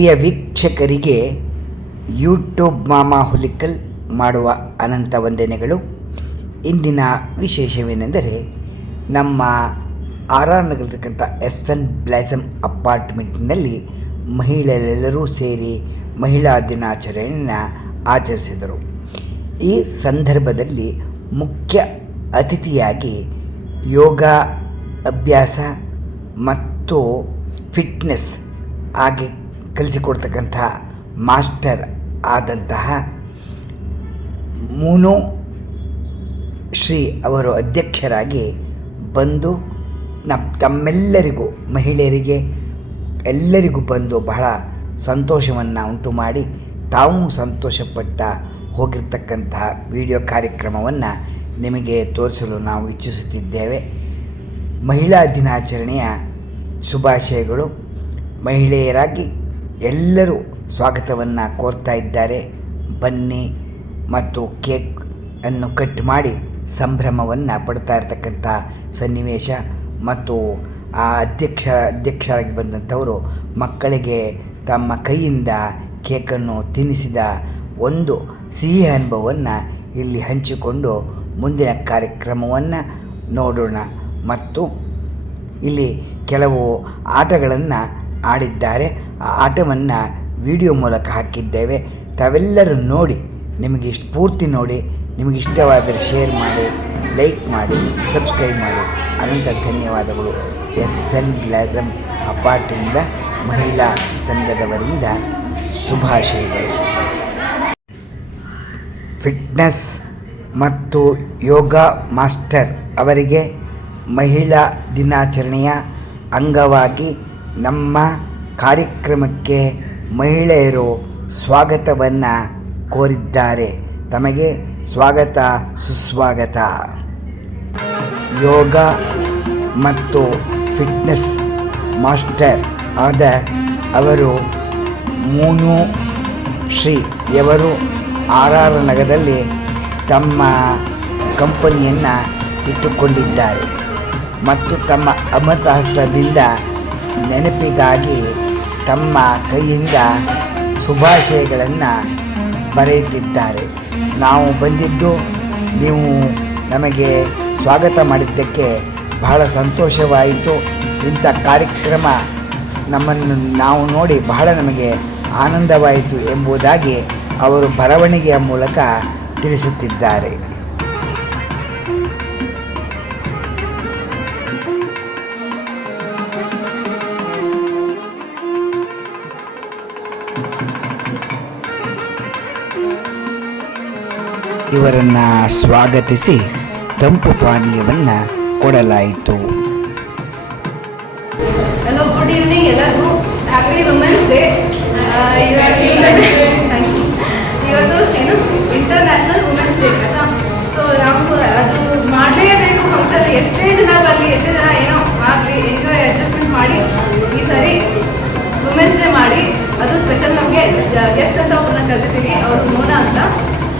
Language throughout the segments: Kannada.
ಪ್ರಿಯ ವೀಕ್ಷಕರಿಗೆ ಯೂಟ್ಯೂಬ್ ಮಾಮಾ ಹುಲಿಕಲ್ ಮಾಡುವ ಅನಂತ ವಂದನೆಗಳು. ಇಂದಿನ ವಿಶೇಷವೇನೆಂದರೆ, ನಮ್ಮ ಆರ್ ಆರ್ ನಗರದಕ್ಕಂಥ SN ಬ್ಲಾಸಮ್ ಅಪಾರ್ಟ್ಮೆಂಟ್ನಲ್ಲಿ ಮಹಿಳೆಯರೆಲ್ಲರೂ ಸೇರಿ ಮಹಿಳಾ ದಿನಾಚರಣೆಯನ್ನು ಆಚರಿಸಿದರು. ಈ ಸಂದರ್ಭದಲ್ಲಿ ಮುಖ್ಯ ಅತಿಥಿಯಾಗಿ ಯೋಗ ಅಭ್ಯಾಸ ಮತ್ತು ಫಿಟ್ನೆಸ್ ಆಗಿ ಕಲಿಸಿಕೊಡ್ತಕ್ಕಂಥ ಮಾಸ್ಟರ್ ಆದಂತಹ ಮೂನು ಶ್ರೀ ಅವರು ಅಧ್ಯಕ್ಷರಾಗಿ ಬಂದು ತಮ್ಮೆಲ್ಲರಿಗೂ ಮಹಿಳೆಯರಿಗೆ ಎಲ್ಲರಿಗೂ ಬಂದು ಬಹಳ ಸಂತೋಷವನ್ನು ಉಂಟು ಮಾಡಿ ತಾವು ಸಂತೋಷಪಟ್ಟ ಹೋಗಿರ್ತಕ್ಕಂತಹ ವಿಡಿಯೋ ಕಾರ್ಯಕ್ರಮವನ್ನು ನಿಮಗೆ ತೋರಿಸಲು ನಾವು ಇಚ್ಛಿಸುತ್ತಿದ್ದೇವೆ. ಮಹಿಳಾ ದಿನಾಚರಣೆಯ ಶುಭಾಶಯಗಳು. ಮಹಿಳೆಯರಾಗಿ ಎಲ್ಲರೂ ಸ್ವಾಗತವನ್ನು ಕೋರ್ತಾ ಇದ್ದಾರೆ. ಬನ್ನಿ ಮತ್ತು ಕೇಕ್ ಅನ್ನು ಕಟ್ ಮಾಡಿ ಸಂಭ್ರಮವನ್ನು ಪಡ್ತಾ ಇರತಕ್ಕಂಥ ಸನ್ನಿವೇಶ ಮತ್ತು ಆ ಅಧ್ಯಕ್ಷರಾಗಿ ಬಂದಂಥವರು ಮಕ್ಕಳಿಗೆ ತಮ್ಮ ಕೈಯಿಂದ ಕೇಕನ್ನು ತಿನ್ನಿಸಿದ ಒಂದು ಸಿಹಿ ಅನುಭವವನ್ನು ಇಲ್ಲಿ ಹಂಚಿಕೊಂಡು ಮುಂದಿನ ಕಾರ್ಯಕ್ರಮವನ್ನು ನೋಡೋಣ. ಮತ್ತು ಇಲ್ಲಿ ಕೆಲವು ಆಟಗಳನ್ನು ಆಡಿದ್ದಾರೆ. ಆ ಆಟವನ್ನು ವಿಡಿಯೋ ಮೂಲಕ ಹಾಕಿದ್ದೇವೆ. ತಾವೆಲ್ಲರೂ ನೋಡಿ, ನಿಮಗೆ ಸ್ಫೂರ್ತಿ ನೋಡಿ, ನಿಮಗೆ ಇಷ್ಟವಾದರೆ ಶೇರ್ ಮಾಡಿ, ಲೈಕ್ ಮಾಡಿ, ಸಬ್ಸ್ಕ್ರೈಬ್ ಮಾಡಿ. ಅನಂತ ಧನ್ಯವಾದಗಳು. SN ಬ್ಲಾಸಮ್ ಅಪಾರ್ಟ್ನಿಂದ ಮಹಿಳಾ ಸಂಘದವರಿಂದ ಶುಭಾಶಯಗಳು. ಫಿಟ್ನೆಸ್ ಮತ್ತು ಯೋಗ ಮಾಸ್ಟರ್ ಅವರಿಗೆ ಮಹಿಳಾ ದಿನಾಚರಣೆಯ ಅಂಗವಾಗಿ ನಮ್ಮ ಕಾರ್ಯಕ್ರಮಕ್ಕೆ ಮಹಿಳೆಯರು ಸ್ವಾಗತವನ್ನು ಕೋರಿದ್ದಾರೆ. ತಮಗೆ ಸ್ವಾಗತ ಸುಸ್ವಾಗತ. ಯೋಗ ಮತ್ತು ಫಿಟ್ನೆಸ್ ಮಾಸ್ಟರ್ ಆದ ಅವರು ಮೂನು ಶ್ರೀಯವರು RR ನಗರದಲ್ಲಿ ತಮ್ಮ ಕಂಪನಿಯನ್ನು ಇಟ್ಟುಕೊಂಡಿದ್ದಾರೆ ಮತ್ತು ತಮ್ಮ ಅಮೃತ ಹಸ್ತದಿಂದ ನೆನಪಿಗಾಗಿ ತಮ್ಮ ಕೈಯಿಂದ ಶುಭಾಶಯಗಳನ್ನು ಬರೆಯುತ್ತಿದ್ದಾರೆ. ನಾವು ಬಂದಿದ್ದು ನೀವು ನಮಗೆ ಸ್ವಾಗತ ಮಾಡಿದ್ದಕ್ಕೆ ಬಹಳ ಸಂತೋಷವಾಯಿತು. ಇಂಥ ಕಾರ್ಯಕ್ರಮ ನಮ್ಮನ್ನು ನಾವು ನೋಡಿ ಬಹಳ ನಮಗೆ ಆನಂದವಾಯಿತು ಎಂಬುದಾಗಿ ಅವರು ಬರವಣಿಗೆಯ ಮೂಲಕ ತಿಳಿಸುತ್ತಿದ್ದಾರೆ. ಇವರನ್ನು ಸ್ವಾಗತಿಸಿ ತಂಪು ಪಾನೀಯವನ್ನು ಕೊಡಲಾಯಿತು. ಹಲೋ, ಗುಡ್ ಈವ್ನಿಂಗ್ ಎಲ್ಲರಿಗೂ. Happy women's day. ಇವತ್ತು ಏನು ಇಂಟರ್ನ್ಯಾಷನಲ್ ವುಮೆನ್ಸ್ ಡೇ ಆಯ್ತಾ. ಸೊ ನಾವು ಅದು ಮಾಡಲೇಬೇಕು ಫಂಕ್ಷನ್. ಎಷ್ಟೇ ಜನ ಬರಲಿ, ಎಷ್ಟೇ ಜನ ಏನೋ ಆಗಲಿ, ಹೆಂಗೋ ಅಡ್ಜಸ್ಟ್ಮೆಂಟ್ ಮಾಡಿ ಈ ಸಾರಿ ವುಮೆನ್ಸ್ ಡೇ ಮಾಡಿ. ಅದು ಸ್ಪೆಷಲ್ ನಮಗೆ ಗೆಸ್ಟ್ ಅಂತ ಒಬ್ಬರನ್ನ ಕರೆದಿದ್ದೀವಿ. ಅವರು ಮೋನಾ ಅಂತ.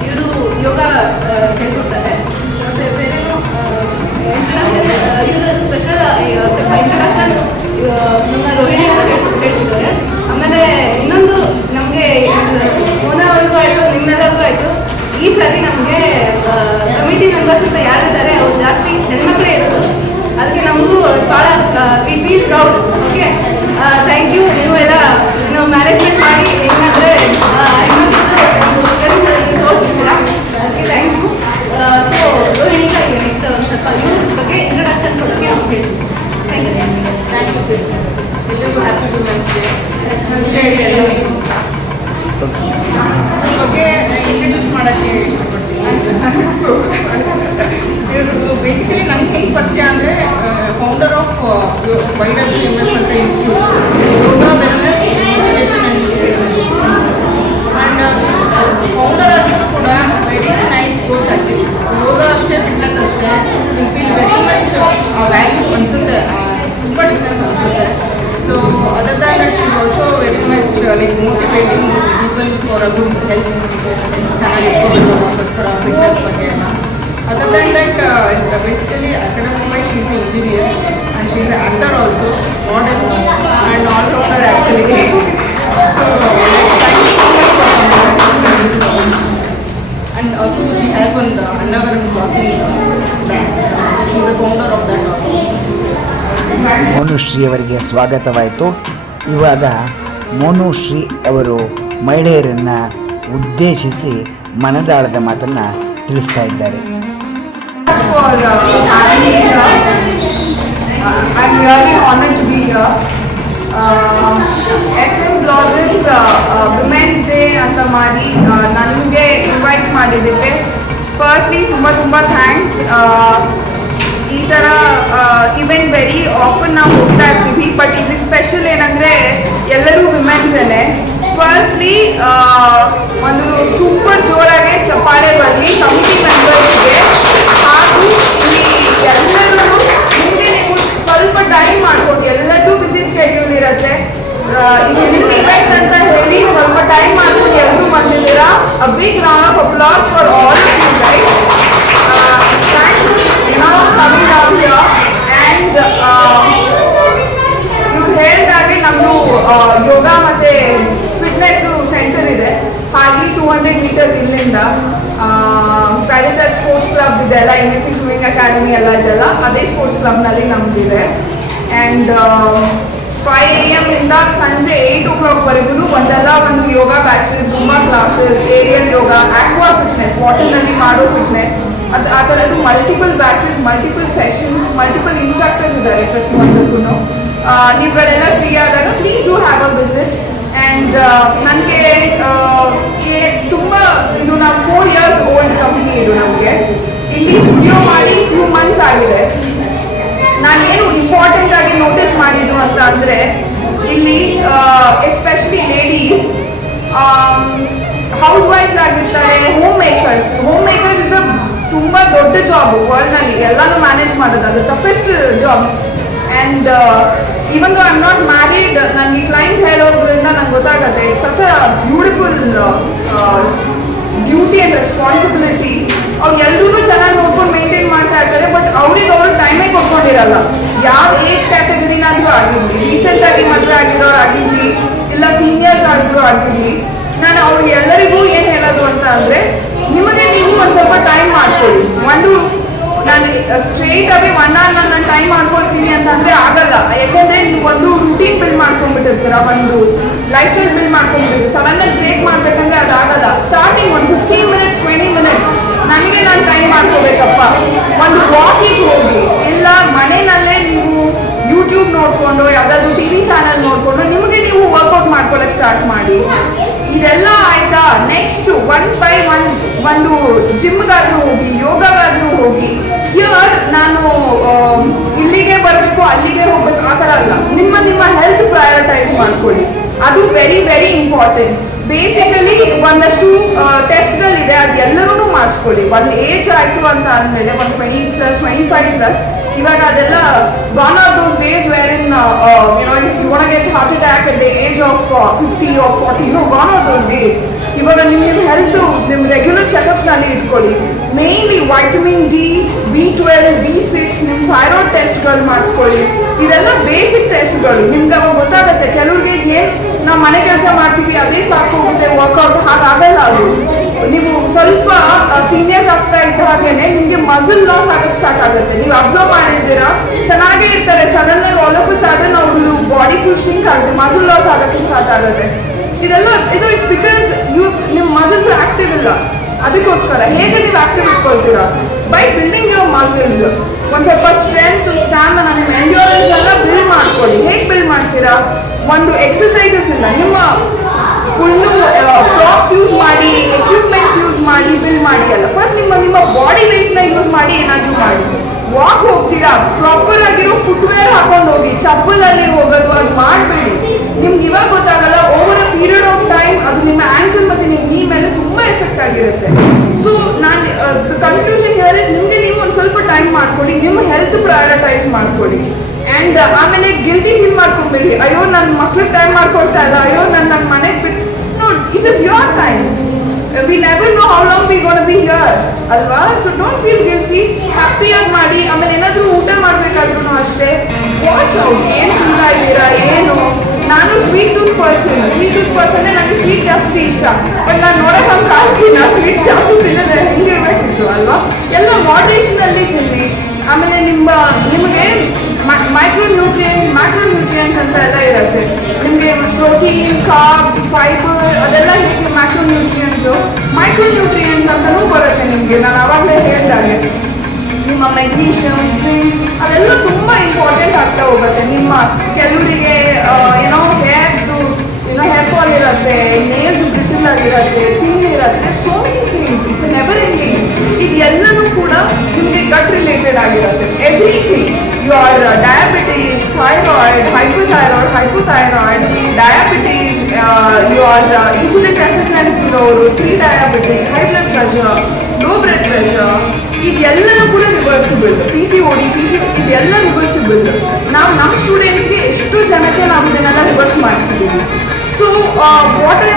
ಇವರು ಯೋಗ ಹೇಳ್ಕೊಡ್ತಾರೆ. ಮತ್ತು ಬೇರೇನು ಇಂಟ್ರಡಕ್ಷನ್, ಇವರು ಸ್ಪೆಷಲ್ ಸ್ವಲ್ಪ ಇಂಟ್ರಡಕ್ಷನ್ ನಮ್ಮ ರೋಹಿಣಿ ಅವರು ಹೇಳ್ತಿದ್ದಾರೆ. ಆಮೇಲೆ ಇನ್ನೊಂದು ನಮಗೆ ಮೋನಾ ಅವ್ರಿಗೂ ಆಯಿತು, ನಿಮ್ಮೆಲ್ಲರಿಗೂ ಆಯಿತು. ಈ ಸಾರಿ ನಮಗೆ ಕಮಿಟಿ ಮೆಂಬರ್ಸ್ ಅಂತ ಯಾರಿದ್ದಾರೆ ಅವ್ರು ಜಾಸ್ತಿ ಹೆಣ್ಮಕ್ಳೇ ಇರೋದು. ಅದಕ್ಕೆ ನಮಗೂ ಭಾಳ we feel proud. Okay, thank you. ನೀವು ಎಲ್ಲ ಮ್ಯಾನೇಜ್ಮೆಂಟ್ ಮಾಡಿ ಏನಂದರೆ ತೋರಿಸ್ತೀರಾ, ಅದಕ್ಕೆ ಥ್ಯಾಂಕ್ ಯು. ಸೊ ರೋಹಿಣಿಗ ಈಗ ನೆಕ್ಸ್ಟ್ ಒಂದು ಸ್ವಲ್ಪ ಇವ್ರ ಬಗ್ಗೆ ಇಂಟ್ರಡಕ್ಷನ್ ಕೊಡೋಕ್ಕೆ ಅವ್ರು ಹೇಳ್ತೀವಿ. Thank you. ಎಲ್ಲರಿಗೂ ಹ್ಯಾಪಿ ವುಮೆನ್ಸ್ ಡೇ. ಬಗ್ಗೆ ಇಂಟ್ರಡ್ಯೂಸ್ ಮಾಡೋಕ್ಕೆ ಇಷ್ಟಪಡ್ತೀನಿ. ಸೊ ಇವರು ಬೇಸಿಕಲಿ ನನಗೆ ಹೆಂಗೆ ಪರಿಚಯ ಅಂದರೆ, ಫೌಂಡರ್ ಆಫ್ ವೈರಲ್ ಫೇಮಸ್ ಅಂತ institute, yoga wellness motivation and founder ಆಗಿದ್ರು ಕೂಡ very nice coach. Actually yoga ಅಷ್ಟೇ, ಫಿಟ್ನೆಸ್ ಅಷ್ಟೇ, you feel very much value ಅನಿಸುತ್ತೆ, ತುಂಬ ಡಿಫ್ರೆನ್ಸ್ ಅನಿಸುತ್ತೆ. So other than that is also very much like motivating people for a good health. ಚೆನ್ನಾಗಿ ಇಟ್ಕೋಬೇಕು ಅದಕ್ಕೋಸ್ಕರ ಫಿಟ್ನೆಸ್ ಬಗ್ಗೆ ಎಲ್ಲ. Other than that basically academic wise she is engineer and she is actor also, model and all rounder actually. And also she has one underwear clothing brand. She is the founder of that also. ಮೋನುಶ್ರೀ ಅವರಿಗೆ ಸ್ವಾಗತವಾಯಿತು. ಇವಾಗ ಮೋನುಶ್ರೀ ಅವರು ಮಹಿಳೆಯರನ್ನು ಉದ್ದೇಶಿಸಿ ಮನದಾಳದ ಮಾತನ್ನು ತಿಳಿಸ್ತಾ ಇದ್ದಾರೆ. For having me here. I'm really honored to be here. SM Blossoms Women's Day ಅಂತ ಮಾಡಿ ನನಗೆ ಇನ್ವೈಟ್ ಮಾಡಿದ್ದಕ್ಕೆ ಫಸ್ಟ್ಲಿ ತುಂಬ ಥ್ಯಾಂಕ್ಸ್. ಈ ಥರ ಇವೆಂಟ್ ವೆರಿ ಆಫನ್ ನಾವು ಹೋಗ್ತಾ ಇರ್ತೀವಿ, ಬಟ್ ಇಲ್ಲಿ ಸ್ಪೆಷಲ್ ಏನಂದರೆ ಎಲ್ಲರೂ ವಿಮೆನ್ಸೇ. ಫಸ್ಟ್ಲಿ ಒಂದು ಸೂಪರ್ ಜೋರಾಗಿ ಚಪ್ಪಾಳೆ ಬರಲಿ ಕಮಿಟಿ ಮೆಂಬರ್ಸ್ಗೆ. ಹಾಗೂ ಇಲ್ಲಿ ಎಲ್ಲರೂ ಮುಂದೆ ನೀವು ಸ್ವಲ್ಪ ಟೈಮ್ ಮಾಡ್ಕೊಂಡು, ಎಲ್ಲದೂ ಬಿಸಿ ಸ್ಕೆಡ್ಯೂಲ್ ಇರುತ್ತೆ, ಇದು ನಿಮ್ಮ ಇವೆಂಟ್ ಅಂತ ಹೇಳಿ ಸ್ವಲ್ಪ ಟೈಮ್ ಮಾಡ್ಕೊಂಡು ಎಲ್ಲರೂ ಬಂದಿದ್ದೀರಾ. A big round of applause for all of you guys. Thanks coming down here. And ಇವ್ರು ಹೇಳಿದಾಗೆ ನಮ್ಮದು ಯೋಗ ಮತ್ತು ಫಿಟ್ನೆಸ್ದು ಸೆಂಟರ್ ಇದೆ, ಹಾರ್ಡ್ಲಿ 200 ಮೀಟರ್ಸ್ ಇಲ್ಲಿಂದ. ಪ್ಯಾಡಿಟಲ್ ಸ್ಪೋರ್ಟ್ಸ್ ಕ್ಲಬ್ ಇದೆಲ್ಲ, MSC ಸ್ವಿಮ್ಮಿಂಗ್ ಅಕಾಡೆಮಿ ಎಲ್ಲ ಇದೆಲ್ಲ ಅದೇ ಸ್ಪೋರ್ಟ್ಸ್ ಕ್ಲಬ್ನಲ್ಲಿ ನಮ್ಮದಿದೆ. ಆ್ಯಂಡ್ 5 AM ಇಂದ ಸಂಜೆ 8 o'clockವರೆಗೂ ಒಂದು yoga batches, zumba classes, aerial yoga, aqua fitness, ವಾಟರ್ನಲ್ಲಿ ಮಾಡೋ ಫಿಟ್ನೆಸ್, ಆ ಥರದ್ದು multiple batches, multiple sessions, multiple instructors ಇದ್ದಾರೆ ಪ್ರತಿಯೊಂದಕ್ಕೂ. ನೀವುಗಳೆಲ್ಲ ಫ್ರೀ ಆದಾಗ please do have a visit. And ನನಗೆ ತುಂಬ ಇದು ನಾವು 4 years ಓಲ್ಡ್ ಕಂಪ್ನಿ ಇದು. ನಮಗೆ ಇಲ್ಲಿ ಸ್ಟುಡಿಯೋ ಮಾಡಿ ಫ್ಯೂ ಮಂತ್ಸ್ ಆಗಿದೆ. ನಾನೇನು ಇಂಪಾರ್ಟೆಂಟ್ ಆಗಿ ನೋಟಿಸ್ ಮಾಡಿದ್ದು ಅಂತ ಅಂದರೆ, ಇಲ್ಲಿ ಎಸ್ಪೆಷಲಿ ಲೇಡೀಸ್ ಹೌಸ್ ವೈಫ್ಸ್ ಆಗಿರ್ತಾರೆ, ಹೋಮ್ ಮೇಕರ್ಸ್ ಇದು ತುಂಬ ದೊಡ್ಡ ಜಾಬ್ ವರ್ಲ್ಡ್ನಲ್ಲಿ. ಎಲ್ಲನೂ ಮ್ಯಾನೇಜ್ ಮಾಡೋದು ಅದು toughest job. And even though I am not married, ನನಗೆ ಕ್ಲೈಂಟ್ಸ್ ಹೇಳೋದ್ರಿಂದ ನಂಗೆ ಗೊತ್ತಾಗುತ್ತೆ it's such a beautiful duty and responsibility. ಅವ್ರು ಎಲ್ಲರೂ ಚೆನ್ನಾಗಿ ನೋಡ್ಕೊಂಡು ಮೇಂಟೈನ್ ಮಾಡ್ತಾ ಇರ್ತಾರೆ, ಬಟ್ ಅವ್ರಿಗೆ ಅವರು ಟೈಮೇ ಕೊಟ್ಕೊಂಡಿರಲ್ಲ. ಯಾವ ಏಜ್ ಕ್ಯಾಟಗರಿನಾದರೂ ಆಗಿರಲಿ, ರೀಸೆಂಟಾಗಿ ಮದುವೆ ಆಗಿರೋರು ಆಗಿರಲಿ, ಇಲ್ಲ ಸೀನಿಯರ್ಸ್ ಆಗಿರೋ ಆಗಿರಲಿ, ನಾನು ಅವ್ರಿಗೆ ಎಲ್ಲರಿಗೂ ಏನು ಹೇಳೋದು ಅಂತ ಅಂದರೆ, ನಿಮಗೆ ನೀವು ಒಂದು ಸ್ವಲ್ಪ ಟೈಮ್ ಮಾಡ್ಕೊಳ್ಳಿ. ನಾನು ಸ್ಟ್ರೇಟ್ ಆಗಿ 1 hour ನಾನು ಟೈಮ್ ಮಾಡ್ಕೊಳ್ತೀನಿ ಅಂತಂದರೆ ಆಗಲ್ಲ. ಯಾಕೆಂದರೆ ನೀವು ಒಂದು ರೂಟೀನ್ ಬಿಲ್ಡ್ ಮಾಡ್ಕೊಂಡ್ಬಿಟ್ಟಿರ್ತೀರ, ಒಂದು ಲೈಫ್ ಸ್ಟೈಲ್ ಬಿಲ್ಡ್ ಮಾಡ್ಕೊಂಡ್ಬಿಟ್ಟಿರ್ತೀರ. ಸಡನ್ನಾಗಿ ಬ್ರೇಕ್ ಮಾಡಬೇಕಂದ್ರೆ ಅದಾಗಲ್ಲ. ಸ್ಟಾರ್ಟಿಂಗ್ ಒಂದು 15 minutes 20 minutes ನನಗೆ ನಾನು ಟೈಮ್ ಮಾಡ್ಕೋಬೇಕಪ್ಪ. ಒಂದು ವಾಕಿಂಗ್ ಹೋಗಿ, ಇಲ್ಲ ಮನೆಯಲ್ಲೇ ನೀವು ಯೂಟ್ಯೂಬ್ ನೋಡಿಕೊಂಡು ಯಾವುದಾದ್ರೂ TV ಚಾನಲ್ ನೋಡಿಕೊಂಡು ನಿಮಗೆ ನೀವು ವರ್ಕೌಟ್ ಮಾಡ್ಕೊಳ್ಳೋಕೆ ಸ್ಟಾರ್ಟ್ ಮಾಡಿ. ಇದೆಲ್ಲ ಆಯಿತಾ, ನೆಕ್ಸ್ಟ್ 1 by 1 ಒಂದು ಜಿಮ್ಗಾದರೂ ಹೋಗಿ, ಯೋಗಗಾದರೂ ಹೋಗಿ. ಹಿಯರ್ ನಾನು ಇಲ್ಲಿಗೆ ಬರಬೇಕು ಅಲ್ಲಿಗೆ ಹೋಗ್ಬೇಕು ಆ ಥರ ಅಲ್ಲ. ನಿಮ್ಮ ಹೆಲ್ತ್ ಪ್ರಯಾರಿಟೈಸ್ ಮಾಡ್ಕೊಳ್ಳಿ, ಅದು ವೆರಿ ವೆರಿ ಇಂಪಾರ್ಟೆಂಟ್. ಬೇಸಿಕಲಿ ಒಂದಷ್ಟು ಟೆಸ್ಟ್ಗಳಿದೆ, ಅದು ಎಲ್ಲರೂ ಮಾಡಿಸ್ಕೊಳ್ಳಿ. ಒಂದು ಏಜ್ ಆಯಿತು ಅಂತ ಅಂದಮೇಲೆ ಒಂದು 20+, 25+, ಇವಾಗ ಅದೆಲ್ಲ gone are those days wherein you want get heart attack at the age of 50 or 40. No, gone are those days. ಇವಾಗ ನಿಮ್ಮ ಹೆಲ್ತು ನಿಮ್ಮ ರೆಗ್ಯುಲರ್ ಚೆಕಪ್ಸ್ನಲ್ಲಿ ಇಟ್ಕೊಳ್ಳಿ. Mainly vitamin D, B12, B6, ನಿಮ್ಮ ಥೈರಾಯ್ಡ್ ಟೆಸ್ಟ್ಗಳು ಮಾಡಿಸ್ಕೊಳ್ಳಿ. ಇದೆಲ್ಲ ಬೇಸಿಕ್ ಟೆಸ್ಟ್ಗಳು. ನಿಮ್ಗೆ ಅವಾಗ ಗೊತ್ತಾಗುತ್ತೆ. ಕೆಲವ್ರಿಗೆ ಏನು ನಾವು ಮನೆ ಕೆಲಸ ಮಾಡ್ತೀವಿ ಅದೇ ಸಾಕು ಹೋಗುತ್ತೆ ವರ್ಕೌಟ್, ಹಾಗಾಗಲ್ಲ ಅದು. ನೀವು ಸ್ವಲ್ಪ ಸೀನಿಯರ್ಸ್ ಆಗ್ತಾ ಇದ್ದ ಹಾಗೇನೆ ನಿಮಗೆ ಮಸಲ್ ಲಾಸ್ ಆಗಕ್ಕೆ ಸ್ಟಾರ್ಟ್ ಆಗುತ್ತೆ. ನೀವು ಅಬ್ಸರ್ವ್ ಮಾಡಿದ್ದೀರಾ, ಚೆನ್ನಾಗೇ ಇರ್ತಾರೆ, ಸಡನ್ ಆಗಿ ಆಲ್ ಆಫ್ ಅ ಸಡನ್ ಅವ್ರದ್ದು ಬಾಡಿ ಫುಲ್ ಶಿಂಕ್ ಆಗುತ್ತೆ, ಮಸಲ್ ಲಾಸ್ ಆಗಕ್ಕೆ ಸ್ಟಾರ್ಟ್ ಆಗುತ್ತೆ. ಇಟ್ಸ್ ಬಿಕಾಸ್ ನಿಮ್ಮ ಮಸಲ್ಸ್ ಆಕ್ಟಿವ್ ಇಲ್ಲ. ಅದಕ್ಕೋಸ್ಕರ ಹೇಗೆ ನೀವು ಆಕ್ಟಿವ್ ಇಟ್ಕೊಳ್ತೀರಾ? By building your muscles. ಒಂದು ಸ್ವಲ್ಪ ಸ್ಟ್ರೆಂತ್, ಸ್ಟ್ಯಾಮಿನಾ, ನಿಮ್ಮ ಎಂಡ್ಯೂರೆನ್ಸ್ ಎಲ್ಲ ಬಿಲ್ಡ್ ಮಾಡ್ಕೊಳ್ಳಿ. ಹೇಗೆ ಬಿಲ್ಡ್ ಮಾಡ್ತೀರಾ? ಒಂದು ಎಕ್ಸಸೈಸಸ್ ಇಲ್ಲ, ನಿಮ್ಮ ಫುಲ್ಲು ಪ್ರಾಪ್ಸ್ ಯೂಸ್ ಮಾಡಿ, ಎಕ್ವಿಪ್ಮೆಂಟ್ಸ್ ಯೂಸ್ ಮಾಡಿ ಬಿಲ್ಡ್ ಮಾಡಿ ಅಲ್ಲ. ಫಸ್ಟ್ ನಿಮ್ಮ ಬಾಡಿ ವೆಯ್ಟ್ನ ಯೂಸ್ ಮಾಡಿ ಏನಾದರೂ ಮಾಡಿ. ವಾಕ್ ಹೋಗ್ತೀರಾ, ಪ್ರಾಪರ್ ಆಗಿರೋ ಫುಟ್ವೇರ್ ಹಾಕೊಂಡು ಹೋಗಿ, ಚಪ್ಪಲಲ್ಲಿ ಹೋಗೋದು ಅದು ಮಾಡಬೇಡಿ. ನಿಮ್ಗೆ ಇವಾಗ ಗೊತ್ತಾಗಲ್ಲ, over a period of time ಅದು ನಿಮ್ಮ ಆ್ಯಂಕಲ್ ಮತ್ತು ನಿಮ್ಮ ನೀ ಮೇಲೆ ತುಂಬ ಎಫೆಕ್ಟ್ ಆಗಿರುತ್ತೆ. ಸೊ ನಾನು ಕನ್ಕ್ಲೂಷನ್ ಹಿಯರ್ ಇಸ್, ನಿಮಗೆ ನೀವು ಒಂದು ಸ್ವಲ್ಪ ಟೈಮ್ ಮಾಡ್ಕೊಳ್ಳಿ, ನಿಮ್ಮ ಹೆಲ್ತ್ ಪ್ರಯಾರಿಟೈಸ್ ಮಾಡ್ಕೊಳ್ಳಿ. ಆ್ಯಂಡ್ ಆಮೇಲೆ ಗಿಲ್ಟಿ ಫೀಲ್ ಮಾಡ್ಕೊಂಬೇಡಿ, ಅಯ್ಯೋ ನನ್ನ ಮಕ್ಳಿಗೆ ಟೈಮ್ ಮಾಡ್ಕೊಳ್ತಾ ಇಲ್ಲ, ಅಯ್ಯೋ ನನ್ನ ಮನೆಗೆ ಬಿಟ್ಟು. No, it is your time. We never know how long we're going to be here, ಅಲ್ವಾ? ಸೊ ಡೋಂಟ್ ಫೀಲ್ ಗಿಲ್ಟಿ, ಹ್ಯಾಪಿಯಾಗಿ ಮಾಡಿ. ಆಮೇಲೆ ಏನಾದರೂ ಊಟ ಮಾಡಬೇಕಾದ್ರೂ ಅಷ್ಟೇ ವಾಚ್ ಔಟ್, ಏನು ತಿಂತಾ ಇದ್ದೀರಾ, ಏನು ನಾನು ಸ್ವೀಟ್ ಟೂತ್ ಪರ್ಸನ್ ನನಗೆ ಸ್ವೀಟ್ ಜಾಸ್ತಿ ಇಷ್ಟ. ಬಟ್ ನಾನು ನೋಡೋಕೆ ಹಂಗೆ ಕಾಣ್ತೀನಿ, ನಾ ಸ್ವೀಟ್ ಜಾಸ್ತಿ ತಿನ್ನೋದು ಹೆಂಗಿರ್ಬೇಕಿತ್ತು ಅಲ್ವಾ. ಎಲ್ಲ ಮಾಡ್ರೇಷನಲ್ಲಿ ತಿನ್ನಿ. ಆಮೇಲೆ ನಿಮಗೆ ಮೈಕ್ರೋ ನ್ಯೂಟ್ರಿಯೆಂಟ್ಸ್ ಅಂತ ಎಲ್ಲ ಇರುತ್ತೆ. ನಿಮಗೆ ಪ್ರೋಟೀನ್, ಕಾರ್ಬ್ಸ್, ಫೈಬರ್ ಅದೆಲ್ಲ ಹೇಗೆ ಮೈಕ್ರೋ ನ್ಯೂಟ್ರಿಯೆಂಟ್ಸ್ ಅಂತಲೂ ಬರುತ್ತೆ ನಿಮಗೆ. ನಾನು ಆವಾಗಲೇ ಹೇಳಿದಾಗೆ ನಿಮ್ಮ ಮೆಗ್ನೀಷಿಯಮ್, ಜಿಂಕ್ ಅದೆಲ್ಲ ತುಂಬ ಇಂಪಾರ್ಟೆಂಟ್ ಆಗ್ತಾ ಹೋಗುತ್ತೆ. ನಿಮ್ಮ ಕೆಲವರಿಗೆ ಹೇರ್ ಫಾಲ್ ಇರುತ್ತೆ, ನೇಲ್ಸ್ ಬ್ರಿಟಲ್ ಆಗಿರುತ್ತೆ, ಥಿನ್ ಇರುತ್ತೆ, so many things, it's never ending. ಇದೆಲ್ಲನೂ ಕೂಡ ನಿಮಗೆ ಗಟ್ ರಿಲೇಟೆಡ್ ಆಗಿರುತ್ತೆ. Everything, your diabetes, thyroid, hypothyroid, diabetes, your insulin resistance ಇರೋರು, pre diabetic, high blood pressure, low blood pressure, ಇದೆಲ್ಲನೂ ಕೂಡ ರಿವರ್ಸಿಬಲ್. PCOD ಇದೆಲ್ಲ ರಿವರ್ಸಿಬಲ್. ನಾವು ನಮ್ಮ ಸ್ಟೂಡೆಂಟ್ಸ್ಗೆ ಎಷ್ಟು ಜನಕ್ಕೆ ನಾವು ಇದನ್ನೆಲ್ಲ ರಿವರ್ಸ್ ಮಾಡಿಸಿದ್ದೀವಿ. ಸೊ ವಾಟ್ ಐ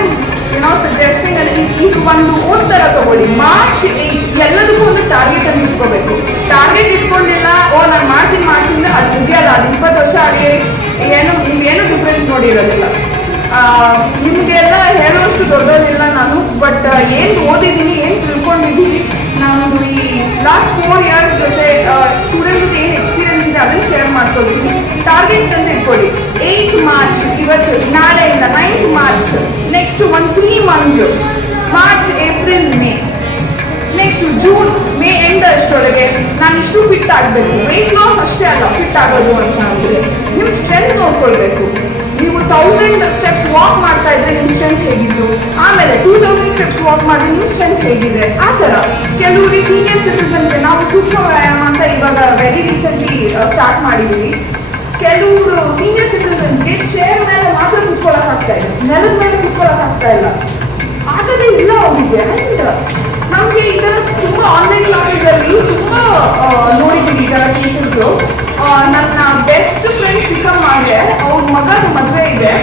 ಸಜೆಸ್ಟಿಂಗ್ ಅಲ್ಲಿ ಇದು ಒಂದು ಓದ್ ಥರ ತಗೊಳ್ಳಿ. March 8 ಎಲ್ಲದಕ್ಕೂ ಒಂದು ಟಾರ್ಗೆಟ್ ಅನ್ನು ಇಟ್ಕೋಬೇಕು. ಟಾರ್ಗೆಟ್ ಇಟ್ಕೊಂಡಿಲ್ಲ, ನಾನು ಮಾಡ್ತೀನಿ ಅದು ಮುಗಿಯಲ್ಲ, ಅದು 20 ವರ್ಷ ಆಗಿ ನೀವೇನು ಡಿಫ್ರೆನ್ಸ್ ನೋಡಿರೋದಿಲ್ಲ. ನಿಮಗೆಲ್ಲ ಹೇಳೋಷ್ಟು ದೊಡ್ಡದಿಲ್ಲ ನಾನು. ಬಟ್ ಏನು ಓದಿದ್ದೀನಿ, ಏನು ತಿಳ್ಕೊಂಡಿದ್ದೀನಿ, ನಮ್ಮದು ಈ ಲಾಸ್ಟ್ 4 years ಜೊತೆ ಸ್ಟೂಡೆಂಟ್ಸ್ ಜೊತೆ ಏನು ಎಕ್ಸ್ಪೀರಿಯನ್ಸ್ ಇದೆ ಅದನ್ನು ಶೇರ್ ಮಾಡ್ಕೊಳ್ತೀನಿ. ಟಾರ್ಗೆಟ್ ಅಂತ ಇಟ್ಕೊಳ್ಳಿ. 8 March ಇವತ್ತು, ನಾಳೆಯಿಂದ 9th March, next 3 months, March, April, May, next June, May end ಅಷ್ಟರೊಳಗೆ ನಾನು ಇಷ್ಟು ಫಿಟ್ ಆಗಬೇಕು. ವೆಯ್ಟ್ ಲಾಸ್ ಅಷ್ಟೇ ಅಲ್ಲ ಫಿಟ್ ಆಗೋದು ಅಂತ ಅಂದರೆ ನಿಮ್ಮ ಸ್ಟ್ರೆಂತ್ ನೋಡ್ಕೊಳ್ಬೇಕು. ನೀವು 1000 steps ವಾಕ್ ಮಾಡ್ತಾ ಇದ್ರೆ ನಿಮ್ಮ ಸ್ಟ್ರೆಂತ್ ಹೇಗಿತ್ತು, ಆಮೇಲೆ 2000 steps ವಾಕ್ ಮಾಡಿದ್ರೆ ನಿಮ್ಮ ಸ್ಟ್ರೆಂತ್ ಹೇಗಿದೆ. ಆ ಥರ ಕೆಲವರಿಗೆ ಸೀನಿಯರ್ ಸಿಟಿಸನ್ಸ್ಗೆ ನಾವು ಸೂಕ್ಷ್ಮ ವ್ಯಾಯಾಮ ಅಂತ ಇವಾಗ ವೆರಿ ರೀಸೆಂಟ್ಲಿ ಸ್ಟಾರ್ಟ್ ಮಾಡಿದ್ದೀವಿ. ಕೆಲವರು ಸೀನಿಯರ್ ಸಿಟಿಸನ್ಸ್ಗೆ ಚೇರ್ ಮೇಲೆ ಮಾತ್ರ ಕುತ್ಕೊಳ್ಳೋಕ್ಕಾಗ್ತಾ ಇದೆ, ನೆಲದ ಮೇಲೆ ಕುತ್ಕೊಳ್ಳೋಕ್ಕಾಗ್ತಾ ಇಲ್ಲ. ಆಗದೇ ಇಲ್ಲ ಅವರಿಗೆ. ಆ್ಯಂಡ್ ನಮಗೆ ಈ ಥರ ತುಂಬ ಆನ್ಲೈನ್ ಕ್ಲಾಸಸಲ್ಲಿ ತುಂಬ ನೋಡಿದ್ದೀವಿ ಈ ಥರ ಕೇಸಸ್ಸು. ನನ್ನ ಬೆಸ್ಟ್ ಫ್ರೆಂಡ್ ಚಿಕ್ಕಮ್ಮಗೆ ಅವ್ರ ಮಗದು ಮದುವೆ ಇದೆ.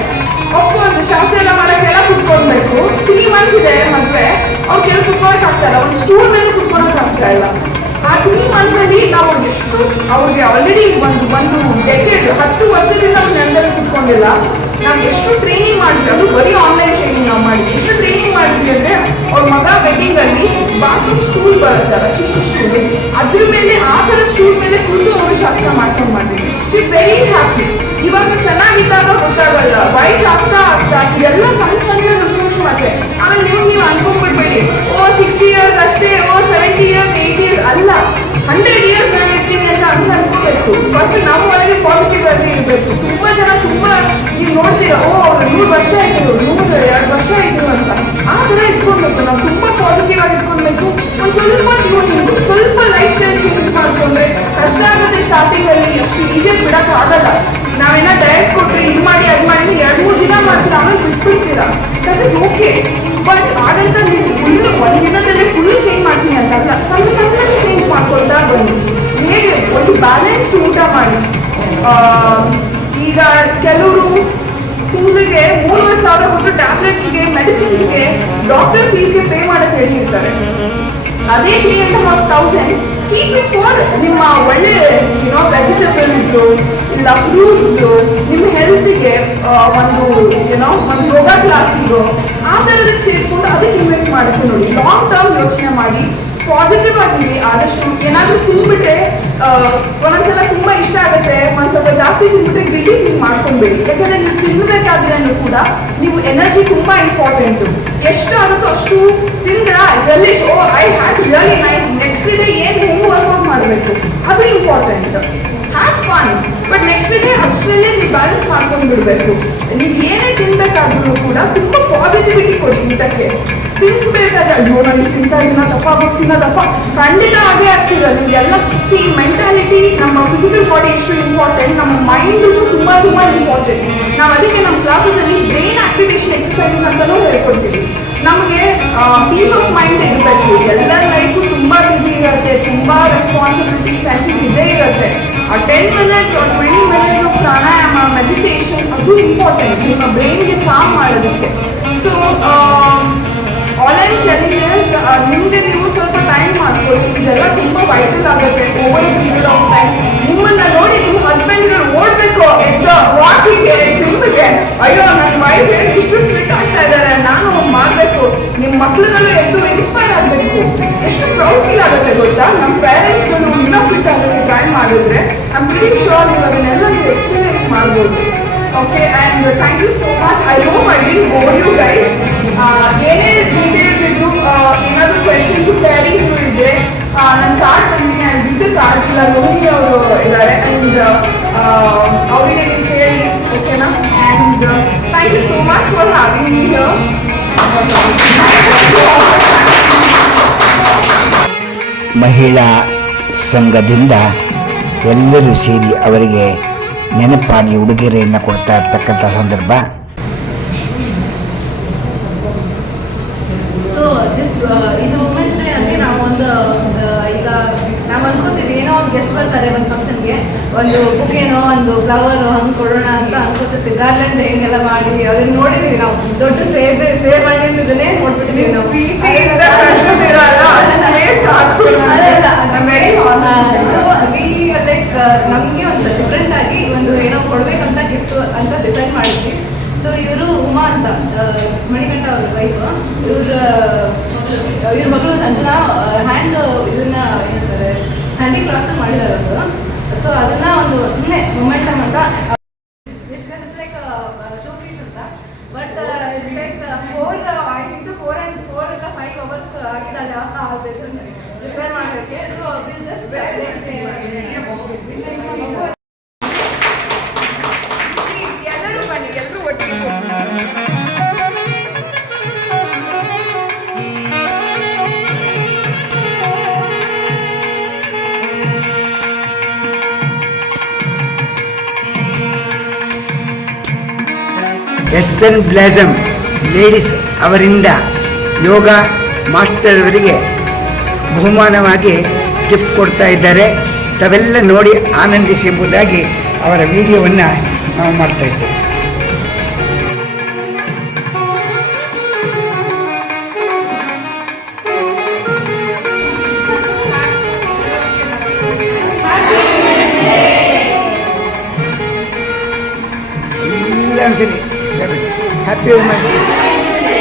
ಅಫ್ಕೋರ್ಸ್ ಶಾಸ್ತ್ರ ಎಲ್ಲ ಮಾಡೋಕ್ಕೆಲ್ಲ ಕುತ್ಕೊಳ್ಬೇಕು. 3 months ಇದೆ ಮದುವೆ. ಅವ್ರು ಕೆಲ ಕುತ್ಕೊಳ್ಳೋಕ್ಕಾಗ್ತಾ ಇಲ್ಲ, ಒಂದು ಸ್ಟೂಲ್ ಮೇಲೆ ಕುತ್ಕೊಳ್ಳೋಕ್ಕಾಗ್ತಾ ಇಲ್ಲ. ಆ 3 months ಅಲ್ಲಿ ನಾವು ಎಷ್ಟು ಅವ್ರಿಗೆ ಆಲ್ರೆಡಿ ಒಂದು ಡೆಕೆಡ್ 10 ವರ್ಷದಿಂದ ಅವ್ರು ನೆಲದಲ್ಲಿ ಕುತ್ಕೊಂಡಿಲ್ಲ. ನಾವು ಎಷ್ಟು ಟ್ರೈನಿಂಗ್ ಮಾಡಿದ್ವಿ, ಅದು ಬರೀ ಆನ್ಲೈನ್ ಟ್ರೈನಿಂಗ್ ನಾವು ಮಾಡಿದ್ವಿ. ಎಷ್ಟು ಟ್ರೈನಿಂಗ್ ಮಾಡಿದ್ವಿ ಅಂದರೆ ಅವ್ರ ಮಗ ವೆಡ್ಡಿಂಗಲ್ಲಿ ಬಾತ್ರೂಮ್ ಸ್ಟೂಲ್ ಬರುತ್ತಲ್ಲ, ಚಿಕ್ಕ ಸ್ಟೂಲ್, ಅದ್ರ ಮೇಲೆ ಆ ಥರ ಸ್ಟೂಲ್ ಮೇಲೆ ಕುಳಿತು ಅವರು ಶಾಸ್ತ್ರ ಮಾಡ್ಸೋದು ಮಾಡಿದ್ವಿ. She is very happy. ಇವಾಗ ಚೆನ್ನಾಗಿದ್ದಾಗ ಗೊತ್ತಾಗಲ್ಲ, ವಯಸ್ಸಾಗ್ತಾ ಇದೆಲ್ಲ ಸಣ್ಣ ಸೂಕ್ಷ್ಮತೆ. ಆಮೇಲೆ ನೀವು ಅನ್ಕೊಂಡ್ಬಿಡ್ಬೇಡಿ, 60 years ಅಷ್ಟೇ, 70 years, 80 years ಅಲ್ಲ, 100 years ನಾನು ಇರ್ತೀನಿ ಅಂತ ಅನ್ಕೋಬೇಕು. ಫಸ್ಟ್ ನಮ್ಮ ಒಳಗೆ ಪಾಸಿಟಿವ್ ಆಗಿ ಇರಬೇಕು. ತುಂಬ ಜನ ನೀವು ನೋಡ್ತೀರಾ, ಅವ್ರು 100 ವರ್ಷ ಆಯಿತು, 102 ವರ್ಷ ಆಯಿತು ಅಂತ. ಆ ಥರ ಇಟ್ಕೊಳ್ಬೇಕು. ನಾವು ತುಂಬ ಪಾಸಿಟಿವ್ ಆಗಿ ಇಟ್ಕೊಳ್ಬೇಕು. ಒಂದು ಸ್ವಲ್ಪ ಟ್ಯೂನಿಂಗ್, ಸ್ವಲ್ಪ ಲೈಫ್ ಸ್ಟೈಲ್ ಚೇಂಜ್ ಮಾಡಿಕೊಂಡ್ರೆ ಕಷ್ಟ ಆಗುತ್ತೆ ಸ್ಟಾರ್ಟಿಂಗಲ್ಲಿ. ಅಷ್ಟು ಈಸಿಯಾಗಿ ಬಿಡೋಕ್ಕಾಗಲ್ಲ. ನಾವೇನೋ ಡಯಟ್ ಕೊಟ್ಟರೆ ಇದು ಮಾಡಿ ಅದು ಮಾಡಿ 2-3 ದಿನ ಮಾಡ್ತೀರಾ, ಆಮೇಲೆ ಬಿಟ್ಬಿಡ್ತೀರಾ. That is okay. ಬಟ್ ಹಾಗಂತ ನೀವು ಒಂದು ದಿನದಲ್ಲೇ ಫುಲ್ ಚೇಂಜ್ ಮಾಡ್ತೀನಿ ಅಂತಲ್ಲ, ಸಣ್ಣ ಚೇಂಜ್ ಮಾಡ್ಕೊಳ್ತಾ ಬನ್ನಿ. ಹೇಗೆ ಒಂದು ಬ್ಯಾಲೆನ್ಸ್ಡ್ ಊಟ ಮಾಡಿ. ಈಗ ಕೆಲವರು ತಿಂಗಳಿಗೆ 3,000 ಕೊಟ್ಟು ಟ್ಯಾಬ್ಲೆಟ್ಸ್ಗೆ, ಮೆಡಿಸಿನ್ಸ್ಗೆ, ಡಾಕ್ಟರ್ ಫೀಸ್ಗೆ ಪೇ ಮಾಡೋಕ್ಕೆ ಹೇಳಿರ್ತಾರೆ. ಅದೇ 3,500 ಕೀಪ್ ಇಟ್ ಫಾರ್ ನಿಮ್ಮ ಒಳ್ಳೆ ವೆಜಿಟೇಬಲ್ಸು, ಇಲ್ಲ ಫ್ರೂಟ್ಸು, ನಿಮ್ಮ ಹೆಲ್ತಿಗೆ ಒಂದು ಯೋಗ ಕ್ಲಾಸಿಗು ಆ ಥರದಕ್ಕೆ ಸೇರಿಸ್ಕೊಂಡು ಅದಕ್ಕೆ ಇನ್ವೆಸ್ಟ್ ಮಾಡೋಕ್ಕೆ ನೋಡಿ. ಲಾಂಗ್ ಟರ್ಮ್ ಯೋಚನೆ ಮಾಡಿ, ಪಾಸಿಟಿವ್ ಆಗಿರಿ. ಆದಷ್ಟು ಏನಾದರೂ ತಿಂದ್ಬಿಟ್ರೆ ಒಂದೊಂದ್ಸಲ ತುಂಬ ಇಷ್ಟ ಆಗುತ್ತೆ, ಒಂದು ಸ್ವಲ್ಪ ಜಾಸ್ತಿ ತಿಂದ್ಬಿಟ್ರೆ ಗಿಲ್ಟಿ ಫೀಲ್ ಮಾಡ್ಕೊಂಡ್ಬೇಡಿ. ಯಾಕಂದರೆ ನೀವು ತಿನ್ನಬೇಕಾದ್ರೂ ಕೂಡ ನೀವು ಎನರ್ಜಿ ತುಂಬ ಇಂಪಾರ್ಟೆಂಟು. ಎಷ್ಟು ಆಗುತ್ತೋ ಅಷ್ಟು ತಿಂದ್ರಾ release, I had really nice, next day ಏನು ಹೆಂಗೆ ವರ್ಕೌಟ್ ಮಾಡಬೇಕು ಅದು important. Have fun, but next day ಅಷ್ಟರಲ್ಲೇ ನೀವು ಬ್ಯಾಲೆನ್ಸ್ ಮಾಡ್ಕೊಂಡು ಬಿಡಬೇಕು. ನೀವು ಏನೇ ತಿನ್ಬೇಕಾದ್ರೂ ಕೂಡ ತುಂಬ ಪಾಸಿಟಿವಿಟಿ ಕೊಡಿ ಊಟಕ್ಕೆ. ತಿನ್ಬೇಕಾದ್ರೆ ಅಯ್ಯೋ ನನಗೆ ತಿಂತಾ ಇದೀನ ದಪ್ಪ ಆಗೋಗ್ತೀನ ದಪ್ಪ, ಖಂಡಿತವಾಗೇ ಆಗ್ತೀರ. ನಿಮಗೆಲ್ಲ ಮೆಂಟಾಲಿಟಿ, ನಮ್ಮ ಫಿಸಿಕಲ್ ಬಾಡಿ ಎಷ್ಟು ಇಂಪಾರ್ಟೆಂಟ್, ನಮ್ಮ ಮೈಂಡು ತುಂಬ ಇಂಪಾರ್ಟೆಂಟ್. ನಾವು ಅದಕ್ಕೆ ನಮ್ಮ ಕ್ಲಾಸಸಲ್ಲಿ ಬ್ರೈನ್ ಆಕ್ಟಿವೇಶನ್ ಎಕ್ಸಸೈಸಸ್ ಅಂತಲೂ ಹೇಳ್ಕೊಡ್ತೀವಿ. ನಮಗೆ ಪೀಸ್ ಆಫ್ ಮೈಂಡ್ ಇರಬೇಕು. ಎಲ್ಲರ ಲೈಫು ತುಂಬ ಬ್ಯುಸಿ ಇರುತ್ತೆ, ತುಂಬ ರೆಸ್ಪಾನ್ಸಿಬಿಲಿಟೀಸ್ ಟೆನ್ಷನ್ ಇದ್ದೇ ಇರುತ್ತೆ. ಆ 10 minutes or 20 minutes pranayama, meditation ಅದು ಇಂಪಾರ್ಟೆಂಟ್ ನಿಮ್ಮ ಬ್ರೈನ್ಗೆ ಕಾಮ್ ಮಾಡೋದಕ್ಕೆ. So all I am telling is, ನಿಮಗೆ ನೀವು ಸ್ವಲ್ಪ ಟೈಮ್ ಮಾಡ್ಕೊಳ್ಳಿ. ಇದೆಲ್ಲ ತುಂಬ ವೈಟಲ್ ಆಗುತ್ತೆ ಓವರ್ ಪೀರಿಯಡ್ ಆಫ್ ಟೈಮ್. ನಿಮ್ಮನ್ನು ನೋಡಿ ನಿಮ್ಮ ಹಸ್ಬೆಂಡ್ಗಳು ಓಡಬೇಕು ವಾಕಿಂಗ್ಗೆ, ಜಿಮ್ಗೆ. ಅಯ್ಯೋ ನನ್ನ ವೈಫ್ ಇಷ್ಟು ಫಿಟ್ ಆಗ್ತಾ ಇದ್ದಾರೆ, ನಾನು ಮಾಡಬೇಕು. ನಿಮ್ಮ ಮಕ್ಳುಗಳು ಎದ್ದು ಇನ್ಸ್ಪೈರ್ ಆಗಬೇಕು. ಎಷ್ಟು ಪ್ರೌಡ್ ಫೀಲ್ ಆಗುತ್ತೆ ಗೊತ್ತಾ, ನಮ್ಮ ಪೇರೆಂಟ್ಸ್ಗಳು ಇನ್ನೂ ಫಿಟ್ ಆಗೋಕ್ಕೆ ಟ್ರೈ ಮಾಡಿದ್ರೆ ಐ ಆಮ್ ವೆರಿ ಶೋರ್ ನೀವು ಅದನ್ನೆಲ್ಲ ನೀವು ಎಕ್ಸ್ಪೀರಿಯನ್ಸ್ ಮಾಡ್ಬೋದು. Okay, and thank you so much. I hope I did bore you guys. ಏನೇ ಡೀಟೇಲ್ಸ್ ಇದ್ದು ಏನಾದರೂ ಕ್ವೆಶನ್ಸು ಕ್ವೆರೀಸು ಇದ್ದರೆ ನನ್ನ ಕಾರ್ಡ್ ಬಂದಿನಿ, ಆ್ಯಂಡ್ ಇದು ಕಾರ್ಡ್ ಇಲ್ಲ ಲೋನಿ ಅವರು ಇದ್ದಾರೆ, ಆ್ಯಂಡ್ ಅವರಿಗೆ ನೀವು ಕೇಳಿ. ಓಕೆನಾ? And thank you so much for having me here. ಮಹಿಳಾ ಸಂಘದಿಂದ ಎಲ್ಲರೂ ಸೇರಿ ಅವರಿಗೆ ನೆನಪಾಗಿ ಉಡುಗೊರೆಯನ್ನು ಕೊಡ್ತಾ ಇರ್ತಕ್ಕಂಥ ಸಂದರ್ಭ. ಸೊ ಇದು ವುಮೆನ್ಸ್ ಡೇ ಅಲ್ಲಿ ನಾವು ಒಂದು ಈಗ ನಾವು ಅನ್ಕೋತೀವಿ ಏನೋ ಒಂದು ಗೆಸ್ಟ್ ಬರ್ತಾರೆ ಒಂದು ಫಂಕ್ಷನ್ಗೆ, ಒಂದು ಬುಕ್ಕೇನೋ ಒಂದು ಫ್ಲವರ್ ಹಂಗೆ ಕೊಡೋಣ ಅಂತ ಅನ್ಕೋತಿರ್ತೀವಿ. ಗಾರ್ಲೆಂಡ್ ಹಿಂಗೆಲ್ಲ ಮಾಡಿ ಅದನ್ನ ನೋಡಿದೀವಿ ನಾವು. ದೊಡ್ಡ ಸೇಬ್ ಹಣ್ಣಿದ್ದನ್ನೇ ನೋಡ್ಬಿಟ್ಟಿದ್ದೀವಿ ನಾವು. ಲೈಕ್ ನಮಗೆ ಒಂದು ಡಿಫ್ರೆಂಟ್ ಆಗಿ ಒಂದು ಏನೋ ಕೊಡ್ಬೇಕಂತ ಗಿಫ್ಟ್ ಅಂತ ಡಿಸೈಡ್ ಮಾಡಿದ್ವಿ. ಸೊ ಇವರು ಉಮಾ ಅಂತ ಮಣಿಕಂಠ ಅವ್ರ ವೈಫ್, ಇವ್ರ ಮಗಳು ಸಂಜನಾ ಹ್ಯಾಂಡ್ ಇದನ್ನ ಏನಂತಾರೆ ಹ್ಯಾಂಡಿಕ್ರಾಫ್ಟ್ ಮಾಡಿದ್ದಾರೆ ಅವರು. ಸೊ ಅದನ್ನ ಒಂದು ಸುಮ್ಮನೆ ಮೊಮೆಂಟಮ್ ಅಂತ ಲೈಕ್ ಶೋ ಪೀಸ್ ಅಂತ. ಬಟ್ ಲೈಕ್ 4 ಇಲ್ಲ 5 hours ಆಗಿದ್ದಾಳೆ ರಿಪೇರ್ ಮಾಡೋಕ್ಕೆ. ಸೊ ವಿಲ್ ಜಸ್ಟ್ ಎಲ್ಲರೂ ಬನ್ನಿ, ಎಲ್ಲರೂ ಒಟ್ಟಿಗೆ SN ಬ್ಲಾಸಮ್ ಲೇಡೀಸ್ ಅವರಿಂದ ಯೋಗ ಮಾಸ್ಟರ್ ಅವರಿಗೆ ಬಹುಮಾನವಾಗಿ ಗಿಫ್ಟ್ ಕೊಡ್ತಾ ಇದ್ದಾರೆ. ತಾವೆಲ್ಲ ನೋಡಿ ಆನಂದಿಸಿ ಎಂಬುದಾಗಿ ಅವರ ವಿಡಿಯೋವನ್ನು ನಾವು ಮಾಡ್ತಾ ಇದ್ದೇವೆ. ಇಲ್ಲ ಸರಿ, ಹ್ಯಾಪಿ ವುಮೆನ್ಸ್ ಡೇ.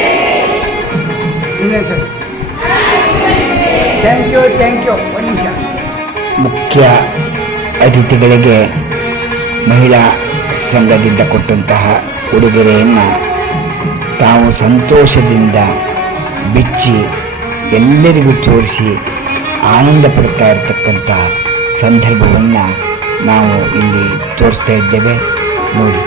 ಇನ್ನೇನು ಸರ್, ಥ್ಯಾಂಕ್ ಯು. ಒಂದು ನಿಮಿಷ. ಮುಖ್ಯ ಅತಿಥಿಗಳಿಗೆ ಮಹಿಳಾ ಸಂಘದಿಂದ ಕೊಟ್ಟಂತಹ ಉಡುಗೊರೆಯನ್ನು ತಾವು ಸಂತೋಷದಿಂದ ಬಿಚ್ಚಿ ಎಲ್ಲರಿಗೂ ತೋರಿಸಿ ಆನಂದ ಪಡ್ತಾ ಇರತಕ್ಕಂಥ ಸಂದರ್ಭವನ್ನು ನಾವು ಇಲ್ಲಿ ತೋರಿಸ್ತಾ ಇದ್ದೇವೆ ನೋಡಿ.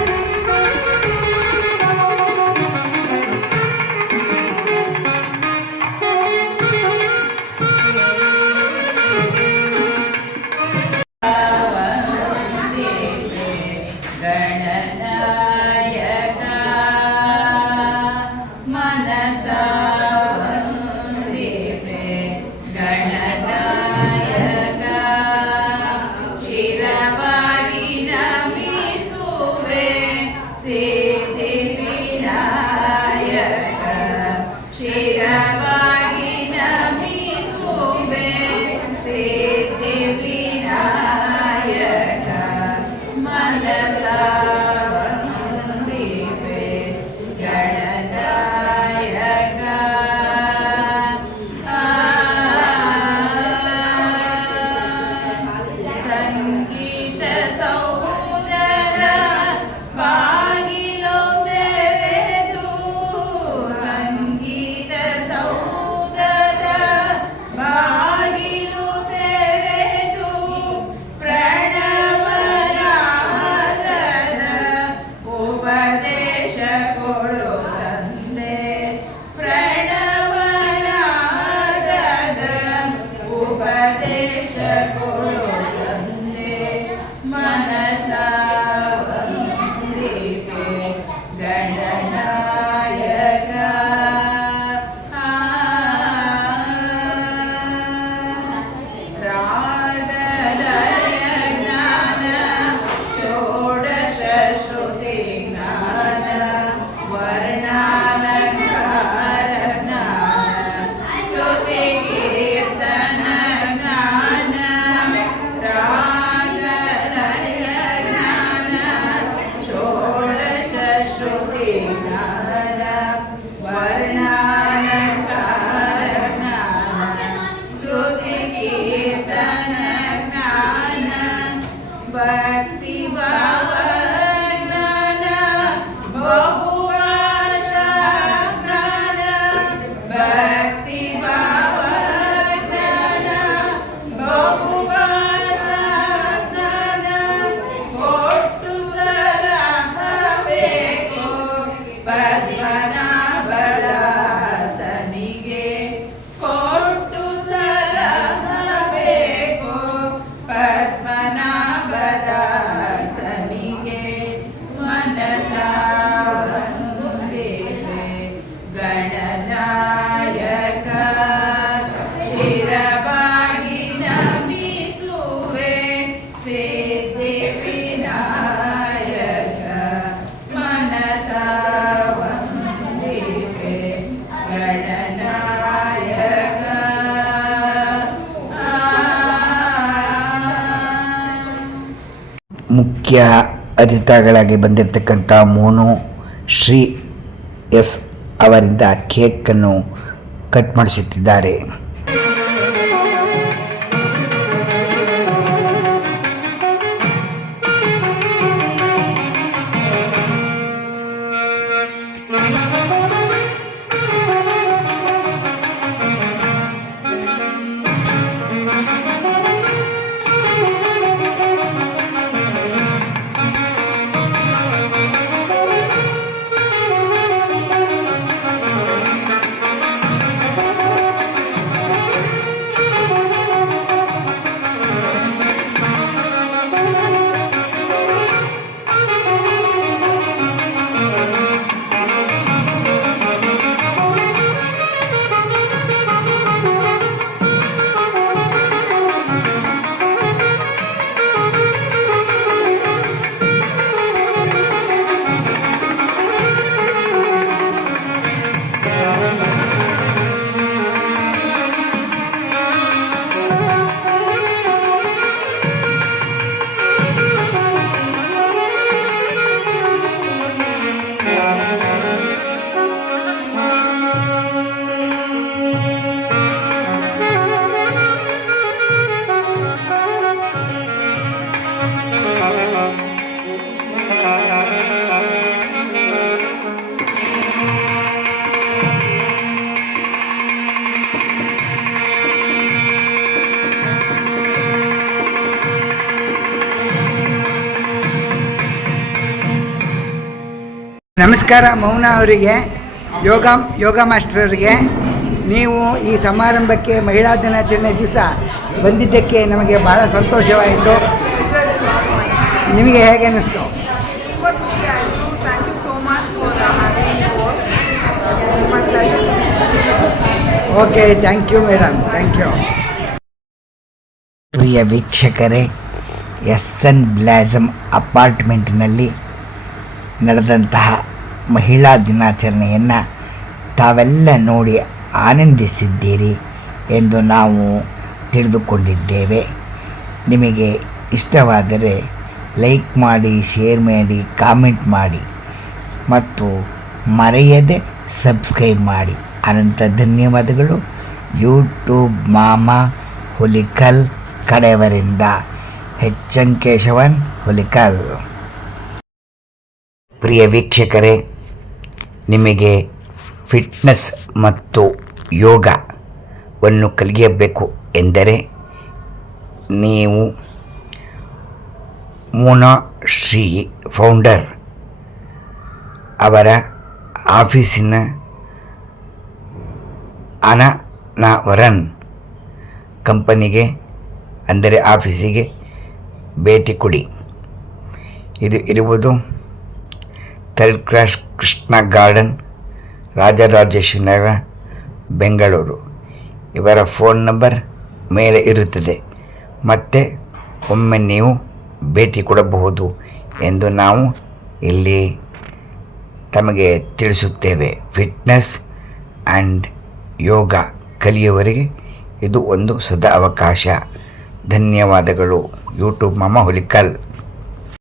ಮುಖ್ಯ ಅತಿಥಿಗಳಾಗಿ ಬಂದಿರತಕ್ಕಂಥ ಮೋನು ಶ್ರೀ ಎಸ್ ಅವರಿಂದ ಕೇಕನ್ನು ಕಟ್ ಮಾಡಿಸುತ್ತಿದ್ದಾರೆ. ನಮಸ್ಕಾರ ಮೌನ ಅವರಿಗೆ, ಯೋಗ ಮಾಸ್ಟರ್ ಅವರಿಗೆ. ನೀವು ಈ ಸಮಾರಂಭಕ್ಕೆ ಮಹಿಳಾ ದಿನಾಚರಣೆ ದಿವಸ ಬಂದಿದ್ದಕ್ಕೆ ನಮಗೆ ಬಹಳ ಸಂತೋಷವಾಯಿತು. ನಿಮಗೆ ಹೇಗೆ ಅನ್ನಿಸ್ತು? ತುಂಬ ಖುಷಿ ಆಯಿತು. Thank you so much for having my pleasure. Okay, thank you madam, thank you. ಪ್ರಿಯ ವೀಕ್ಷಕರೇ, ಎಸ್.ಎನ್. ಬ್ಲಾಸಮ್ ಅಪಾರ್ಟ್ಮೆಂಟ್ನಲ್ಲಿ ನಡೆದಂತಹ ಮಹಿಳಾ ದಿನಾಚರಣೆಯನ್ನು ತಾವೆಲ್ಲ ನೋಡಿ ಆನಂದಿಸಿದ್ದೀರಿ ಎಂದು ನಾವು ತಿಳಿದುಕೊಂಡಿದ್ದೇವೆ. ನಿಮಗೆ ಇಷ್ಟವಾದರೆ ಲೈಕ್ ಮಾಡಿ, ಶೇರ್ ಮಾಡಿ, ಕಾಮೆಂಟ್ ಮಾಡಿ ಮತ್ತು ಮರೆಯದೆ ಸಬ್ಸ್ಕ್ರೈಬ್ ಮಾಡಿ. ಅನಂತ ಧನ್ಯವಾದಗಳು. ಯೂಟ್ಯೂಬ್ ಮಾಮಾ ಹುಲಿಕಲ್ ಕಡೆಯವರಿಂದ ಎಚ್.ಎನ್. ಕೇಶವನ್ ಹುಲಿಕಲ್. ಪ್ರಿಯ ವೀಕ್ಷಕರೇ, ನಿಮಗೆ ಫಿಟ್ನೆಸ್ ಮತ್ತು ಯೋಗವನ್ನು ಕಲಿಯಬೇಕು ಎಂದರೆ ನೀವು ಮೋನಾ ಶ್ರೀ ಫೌಂಡರ್ ಅವರ ಆಫೀಸಿನ ಅನಾವರನ್ ಕಂಪನಿಗೆ ಅಂದರೆ ಆಫೀಸಿಗೆ ಭೇಟಿ ಕೊಡಿ. ಇದು ಇರುವುದು third cross Krishna garden, Rajarajeshwari Nagar, Bengaluru. ಇವರ ಫೋನ್ ನಂಬರ್ ಮೇಲೆ ಇರುತ್ತದೆ. ಮತ್ತು ಒಮ್ಮೆ ನೀವು ಭೇಟಿ ಕೊಡಬಹುದು ಎಂದು ನಾವು ಇಲ್ಲಿ ತಮಗೆ ತಿಳಿಸುತ್ತೇವೆ. ಫಿಟ್ನೆಸ್ ಆ್ಯಂಡ್ ಯೋಗ ಕಲಿಯುವವರಿಗೆ ಇದು ಒಂದು ಸದಾ ಅವಕಾಶ. ಧನ್ಯವಾದಗಳು. ಯೂಟ್ಯೂಬ್ ಮಾಮಾ ಹುಲಿಕಲ್.